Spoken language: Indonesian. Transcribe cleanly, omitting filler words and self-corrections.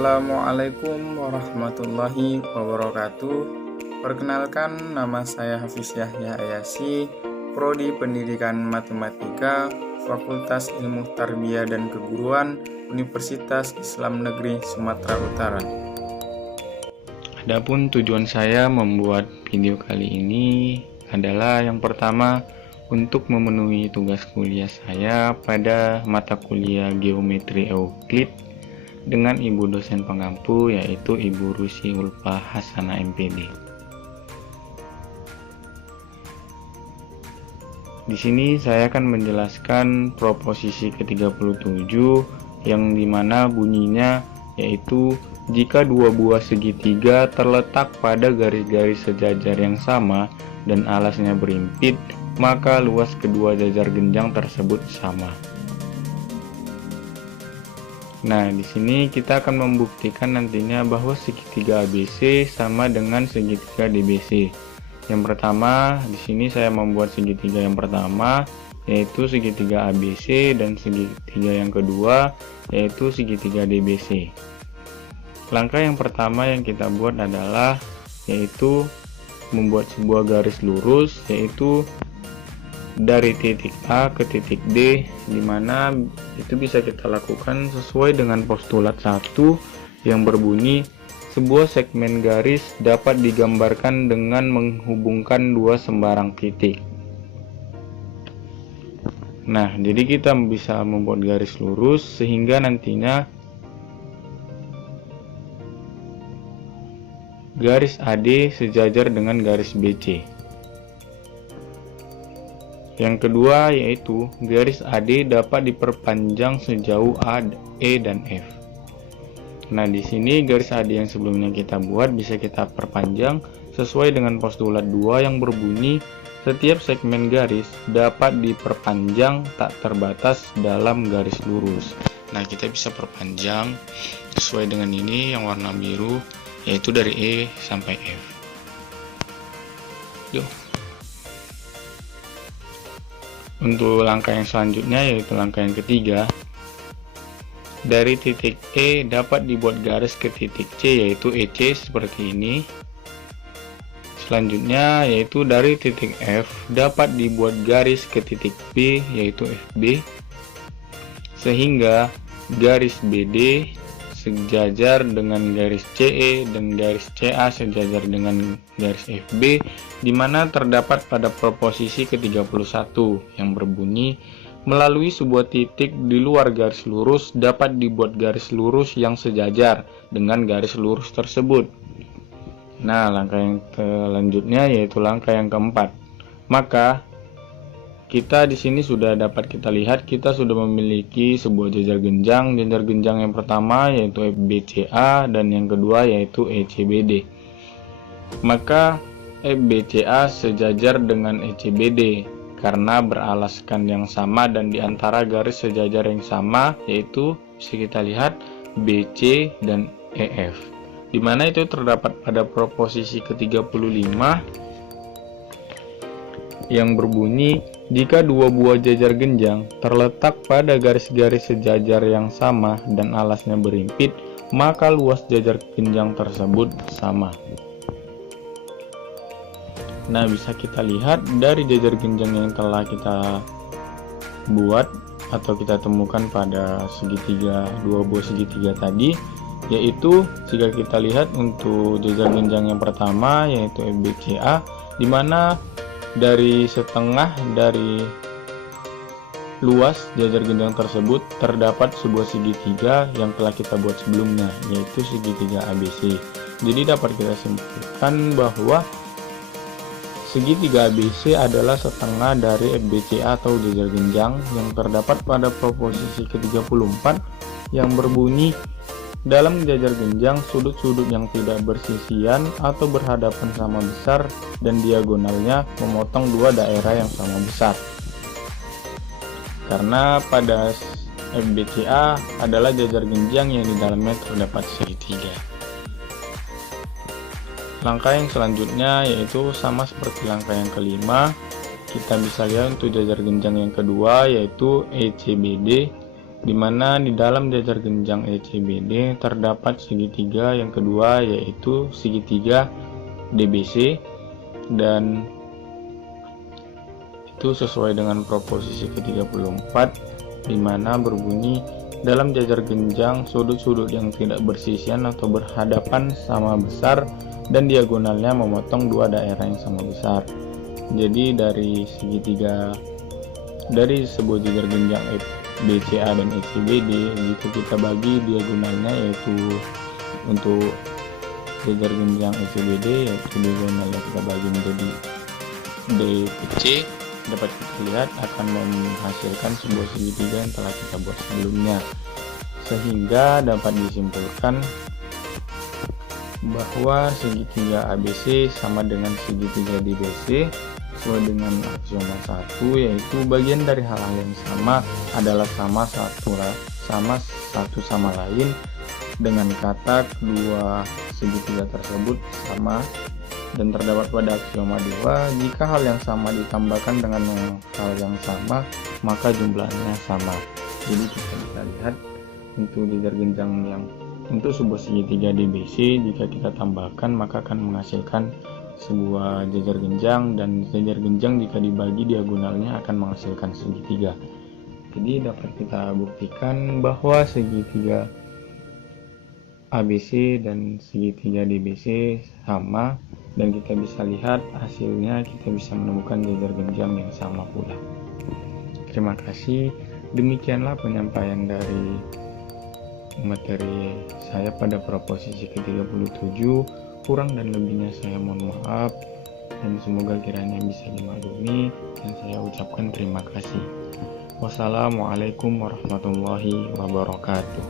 Assalamualaikum warahmatullahi wabarakatuh. Perkenalkan, nama saya Hafiz Yahya Ayasi, Prodi Pendidikan Matematika, Fakultas Ilmu Tarbiyah dan Keguruan, Universitas Islam Negeri Sumatera Utara. Adapun tujuan saya membuat video kali ini adalah yang pertama, untuk memenuhi tugas kuliah saya pada mata kuliah Geometri Euclid dengan ibu dosen pengampu, yaitu Ibu Rusi Ulfa Hasanah MPD. Di sini saya akan menjelaskan proposisi ke-37 yang dimana bunyinya yaitu jika dua buah segitiga terletak pada garis-garis sejajar yang sama dan alasnya berimpit, maka luas kedua jajar genjang tersebut sama. Nah, di sini kita akan membuktikan nantinya bahwa segitiga ABC sama dengan segitiga DBC. Yang pertama, di sini saya membuat segitiga yang pertama yaitu segitiga ABC dan segitiga yang kedua yaitu segitiga DBC. Langkah yang pertama yang kita buat adalah yaitu membuat sebuah garis lurus, yaitu dari titik A ke titik D, dimana itu bisa kita lakukan sesuai dengan postulat 1 yang berbunyi sebuah segmen garis dapat digambarkan dengan menghubungkan dua sembarang titik. Nah, jadi kita bisa membuat garis lurus sehingga nantinya garis AD sejajar dengan garis BC. Yang kedua yaitu garis AD dapat diperpanjang sejauh A, E, dan F. Nah, di sini garis AD yang sebelumnya kita buat bisa kita perpanjang sesuai dengan postulat 2 yang berbunyi setiap segmen garis dapat diperpanjang tak terbatas dalam garis lurus. Nah, kita bisa perpanjang sesuai dengan ini yang warna biru, yaitu dari E sampai F. Yuk. Untuk langkah yang selanjutnya yaitu langkah yang ketiga, dari titik E dapat dibuat garis ke titik C yaitu EC seperti ini. Selanjutnya yaitu dari titik F dapat dibuat garis ke titik B yaitu FB, sehingga garis BD sejajar dengan garis CE dan garis CA sejajar dengan garis FB, di mana terdapat pada proposisi ke-31 yang berbunyi melalui sebuah titik di luar garis lurus dapat dibuat garis lurus yang sejajar dengan garis lurus tersebut. Nah, langkah yang selanjutnya yaitu langkah yang keempat. Maka kita di sini sudah dapat kita lihat kita sudah memiliki sebuah jajar genjang. Jajar genjang yang pertama yaitu FBCA dan yang kedua yaitu ECBD. Maka FBCA sejajar dengan ECBD karena beralaskan yang sama dan diantara garis sejajar yang sama yaitu bisa kita lihat BC dan EF. Di mana itu terdapat pada proposisi ke-35 yang berbunyi jika dua buah jajar genjang terletak pada garis-garis sejajar yang sama dan alasnya berimpit, maka luas jajar genjang tersebut sama. Nah, bisa kita lihat dari jajar genjang yang telah kita buat atau kita temukan pada segitiga, dua buah segitiga tadi, yaitu jika kita lihat untuk jajar genjang yang pertama yaitu FBCA, di mana dari setengah dari luas jajar genjang tersebut terdapat sebuah segitiga yang telah kita buat sebelumnya yaitu segitiga ABC. Jadi dapat kita simpulkan bahwa segitiga ABC adalah setengah dari FBCA atau jajar genjang yang terdapat pada proposisi ke-34 yang berbunyi dalam jajar genjang sudut-sudut yang tidak bersisian atau berhadapan sama besar dan diagonalnya memotong dua daerah yang sama besar. Karena pada FBCA adalah jajar genjang yang di dalamnya terdapat segitiga. Langkah yang selanjutnya yaitu sama seperti langkah yang kelima. Kita bisa lihat untuk jajar genjang yang kedua yaitu ECBD. di mana di dalam jajar genjang ECBD terdapat segitiga yang kedua, yaitu segitiga DBC, dan itu sesuai dengan proposisi ke-34, di mana berbunyi dalam jajar genjang sudut-sudut yang tidak bersisian atau berhadapan sama besar dan diagonalnya memotong dua daerah yang sama besar. Jadi dari sebuah jajar genjang BCA dan ECBD, jika kita bagi diagonalnya, yaitu untuk jajar genjang ECBD, yaitu diagonalnya kita bagi menjadi DC, dapat kita lihat akan menghasilkan sebuah segitiga yang telah kita buat sebelumnya, sehingga dapat disimpulkan bahwa segitiga ABC sama dengan segitiga DBC sesuai dengan aksioma 1, yaitu bagian dari hal-hal yang sama adalah sama satu sama lain, dengan kata kedua segitiga tersebut sama, dan terdapat pada aksioma 2, jika hal yang sama ditambahkan dengan hal yang sama maka jumlahnya sama. Jadi kita bisa lihat untuk jajar genjang yang untuk sebuah segitiga DBC, jika kita tambahkan maka akan menghasilkan sebuah jajar genjang, dan jajar genjang jika dibagi diagonalnya akan menghasilkan segitiga. Jadi dapat kita buktikan bahwa segitiga ABC dan segitiga DBC sama, dan kita bisa lihat hasilnya, kita bisa menemukan jajar genjang yang sama pula. Terima kasih. Demikianlah penyampaian dari materi saya pada proposisi ke-37. Kurang dan lebihnya saya mohon maaf, dan semoga kiranya bisa dimaklumi, dan saya ucapkan terima kasih. Wassalamualaikum warahmatullahi wabarakatuh.